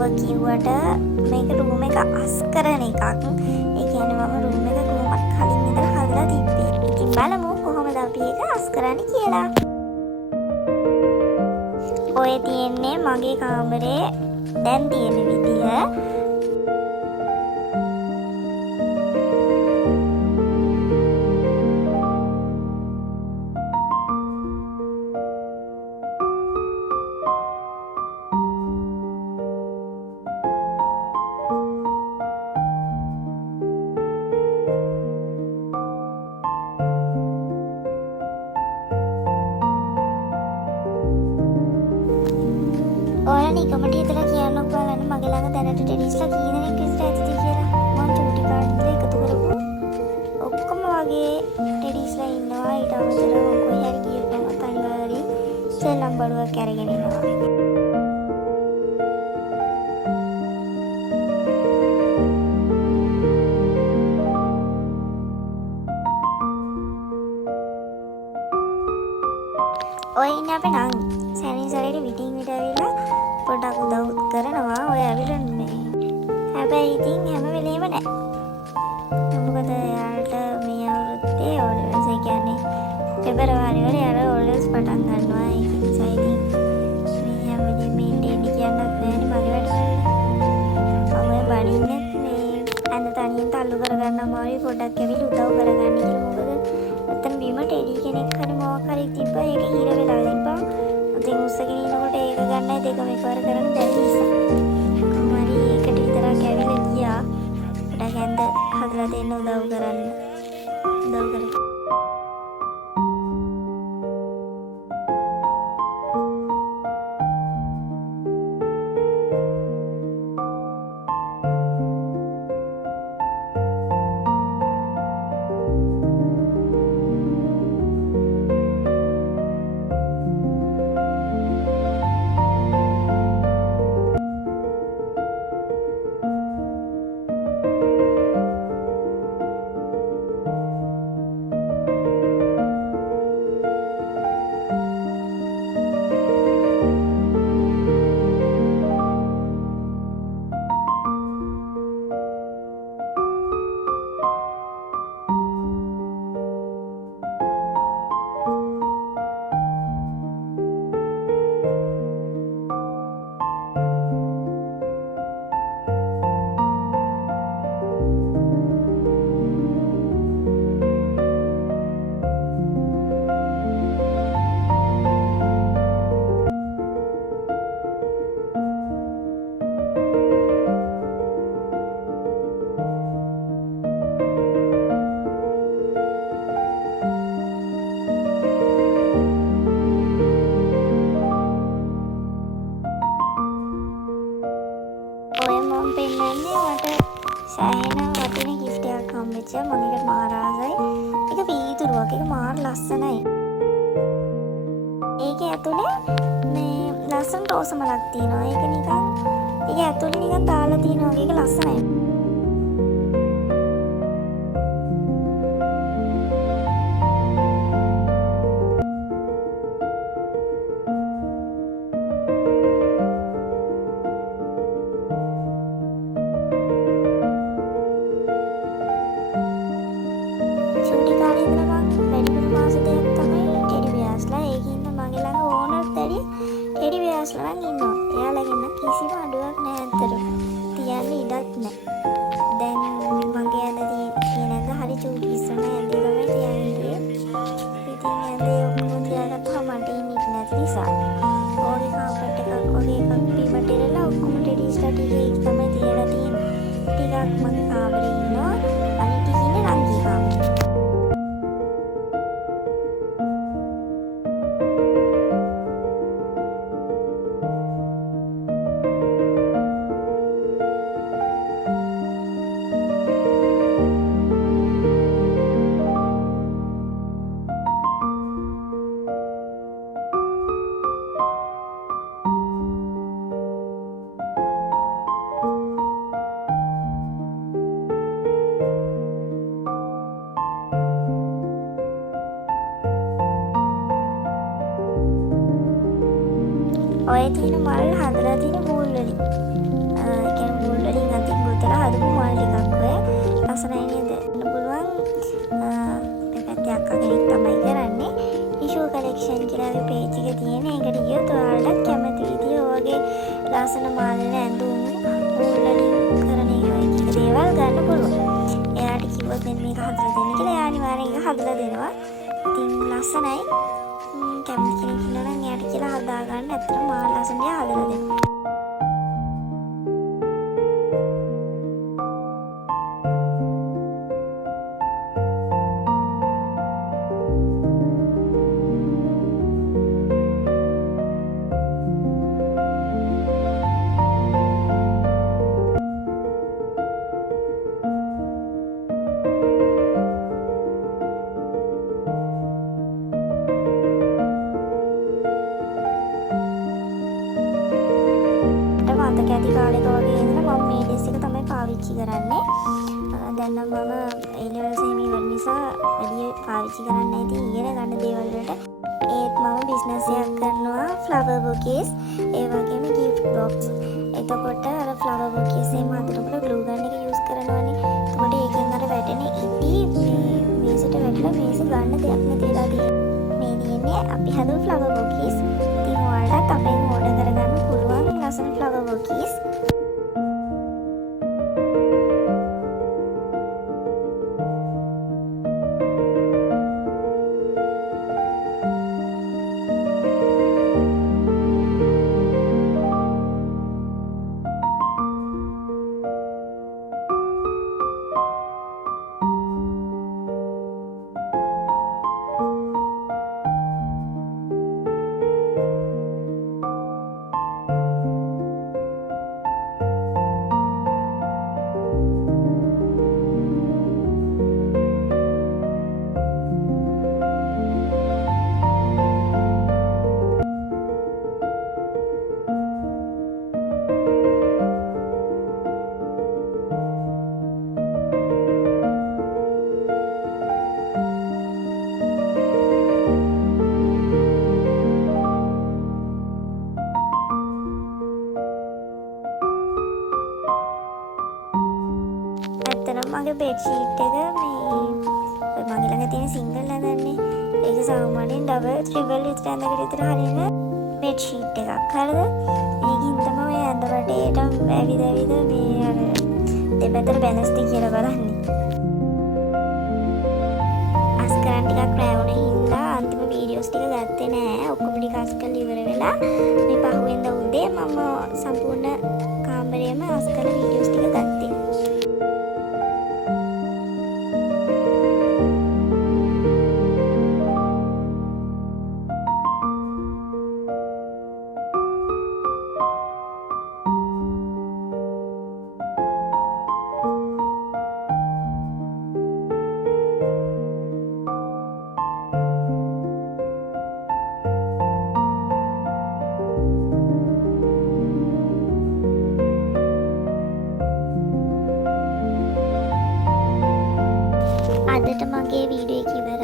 ඔබ කිව්වට මේක රූම් එක අස් කරන එකක්. ඒ කියන්නේ මම රූම් එක කොහොමද කලින් ඉඳලා හදලා තිබ්බේ. ඉතින් බලමු කොහොමද අපි ඒක අස් කරන්නේ කියලා. ඔය තියෙන්නේ මගේ කාමරේ දැන් තියෙන විදිය. ඔයාලා නිකමට හිතලා කියන්නකෝ බලන්න මගේ ළඟ දැනට ටෙනිස්ලා කී දෙනෙක් විතර ඇතිද කියලා. මම චූටි කාඩ් එකතු කරපු ඔක්කොම වගේ ටෙනිස්ලා ඉන්නවා. ඊට අමතරව මම කොහේ හරි ගියපම අනිවාර්යෙන් සෙල්ලම් බඩුවක් අරගෙන එනවා. ඔය ඉන්නේ අපේ නං සැනින් සැරේට විටින් විට ඇවිල්ලා පොඩක් උදව් කරනවා. ඔය ඇවිල්ලා හැබැයි ඉතින් හැම වෙලේම නෑ. මොකද එයාට මේ අවුරුද්දේ ඕල්ඩර්ස් ඒ කියන්නේ පෙබරවාරි වල යාර ඕල්ඩර්ස් පටන් ගන්නවා. ඒක නිසා ඉතින් මේ හැම වෙලේම මේන්ටේන් කියන්නත් බෑනේ මගේ වැඩවල. මම බඩින්නෙත් මේ අන්න තනියෙන් තල්ලු කරගන්න අමාරුයි. පොඩක් ඇවිල්ලා උදව් කරගන්න කියලා. මොකද නැත්තම් බීම ටෙඩි කෙනෙක් හරි මොකක් හරි තිබ්බා ඒක හිර වෙලා තිබ්බා. ඉතින් උස්සගෙන ඉනකොට ඒක ගන්නයි දෙකම එකවර කරන්න බැරි නිසා කොහොමරි ඒකට විතරක් ඇවිල්ලා ගියා. පොඩක් ඇඳ හදලා දෙන්න උදව් කරන්න. සෑහෙන වටින gift එකක් හම්බෙච්ච. මම ඒක මාර ආසයි. ඒක පීතුරුවක්. ඒක මාර ලස්සනයි. ඒක ඇතුලේ මේ ලස්සන රෝස මලක් තියෙනවා. ඒක නිකන් ඒක ඇතුලේ නිකන් දාලා තියෙනවා. ඒක ලස්සනයි. එයාලගෙන කිසිම අඩුවක් නෑ. අතට තියන්න ඉඩක් නෑ. දැන් මගේ ඇඳ තියෙන හරි චූටි ඉස්සම ඇඳේ තමයි තියන්නේ. ඉතින් ඇඳේ ඔක්කොම තියාගත්තාම මට ඉන්න ඉඩ නැති නිසා ඕගේ කාපට් එකක් වගේ එකක් බීමට ඉරලා ඔක්කොම ටෙඩිස්ලා ටික තමයි තියලා තියෙන්නේ. ටිකක් මගේ කාමරේ ඉන්නවා. අනිත් ටික ඉන්නේ රංගී කාමරේ. ඔය තියෙන මල් හදලා තියෙන බෝල් වලින් වලින් අතින් ගොතලා හදපු මල් ටිකක් ඔය ලස්සනයි නේද? පුළුවන් පැත්තේ අක්කා කෙනෙක් තමයි කරන්නේ. ඉෂු කලෙක්ෂන් කියලා අපි පේජ් එක තියෙන. ඒකට ගියොත් ඔයාලට කැමති විදිය ඔයගේ ලස්සන මාළල ඇඳුම් මූල්වලින් කරන එක දේවල් ගන්න පුළුවන්. එයාට කිව්වොත් මෙන්න මේක හදලා දෙන්න කියලා එයා අනිවාර්යෙන් ඒක හදලා දෙනවා. ඉතින් ලස්සනයි. කැමති කෙනෙක් ඉන්නවා නම් එයාට කියලා හදා ගන්න. ඇත්තටම මාළ ලස්සනට හදලා දෙන්න. මතක ඇති කාලෙක වගේ ඉඳලා මම මේ ඩ්‍රෙස් එක තමයි පාවිච්චි කරන්නේ. දැන් නම් මම A levels එහෙම ඉවර නිසා වැඩි පාවිච්චි කරන්නේ නැති ඉගෙන ගන්න දේවල් වලට. ඒත් මම බිස්නස් එකක් කරනවා flower bouquets ඒ වගේම gift box. එතකොට අර flower bouquets එහෙම හදනකොට glue gun එක use කරනවානේ. එතකොට ඒකෙන් අර වැටෙන ඉටි මේසෙට වැටලා මේසෙ ගන්න දෙයක් නැතිලා තියෙනවා. මේ තියෙන්නේ අපි හදපු flower bouquets. ඉතින් ඔයාලට අපෙන් ඕඩර් කරගන්න පුළුවන් ලස්සන flower bouquets. මගේ බෙඩ්ෂීට් එක මේ මගේ ළඟ තියෙන සිංගල් හදන්නේ. ඒක සාමාන්‍යයෙන් ඩබල් ට්‍රිපල් විතර ඇඳකට විතර හරින බෙඩ්ෂීට් එකක්. හරිද? මේකින් තමයි ඔය ඇඳ වටේට ඇවිද මේ අර දෙපැත්තට බැලන්ස් ටි කියලා බලන්නේ. අස්කරන් ටිකක් රෑ වුණ හින්දා අන්තිම වීඩියෝස් ටික ගත්තේ නෑ. ඔක්කොම ටික අස් කරලා ඉවර වෙලා මේ පහුවෙන්ද උදේ මම සම්පූර්ණ කාමරේම අස් කරලා වීඩියෝස් ටික ගත්තේ. අදට මගේ වීඩියෝ එක ඉවරයි.